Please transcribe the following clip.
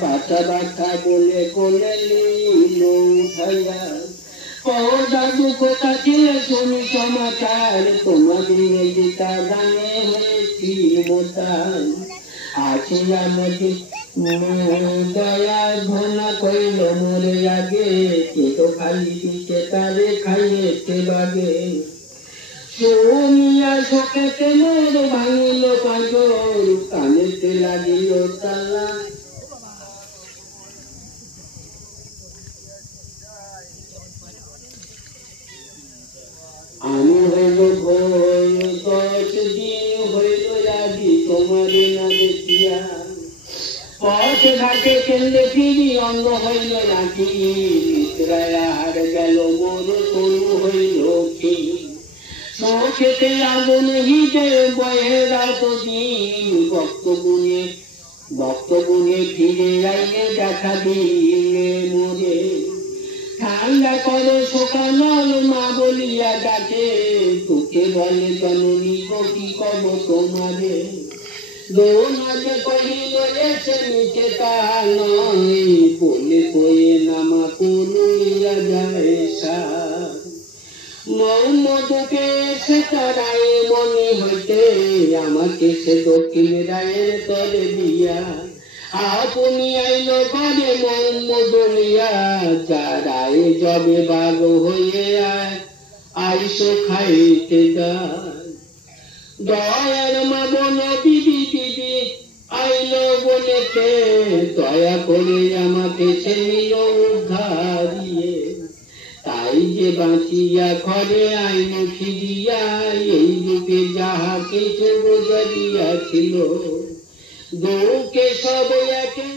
পাতা ব্যথা বলে কোলে নিল উঠাইয়া। ও দাদু কোথা ছিলে শুনি সমাচার, তোমাদের গীতা গানে হয়েছি মোতার। আসিয়া মতি দয়া ঘনা কইল মোরে আগে, কে তো খালি দিতে তারে খাইয়েছে বাগে। শুনিয়া শোকেতে মোর ভাঙিল পাগল, কানেতে লাগিল তালা। আমি হইল ভয় 10 দিন হইল আজি তোমারে না দেখিয়া। পথ ঘাটে কেন্দ্রে ফিরি অঙ্গ হইল নাকি, মিত্রায় আর গেল মোর তনু হইল কি। চোখেতে আগুন হিজে বয়ে রাত দিন, বক্তগুণে ফিরে আইলে দেখা দিলে মোরে। ঠান্ডা করে শোকানল মা বলিয়া ডাকে, তোকে বলে জননী কি কব তোমারে। দোনাকে কহিল এসে নিচে তা নয়, পলে পয়ে নামা পুলুইয়া যায় সার। মোহাম্মদকে সে তারায় মনে হইতে, আমাকে সে দক্ষিণ রায়ের তরে দিয়া। আপনি আইল করে মোহাম্মদ বলিয়া, যারায় যবে বাগ হয়ে আইসো খাইতে যায়। দয়ার মা বন দিদি দিদি আইল বলেতে, দয়া করে আমাকে সে নিল উদ্ধারিয়ে। তাই যে বাঁচিয়া ঘরে আইন ফিরিয়া, এই রূপে যাহা কিছু গুজরিয়া ছিল, দুঃখে সব একে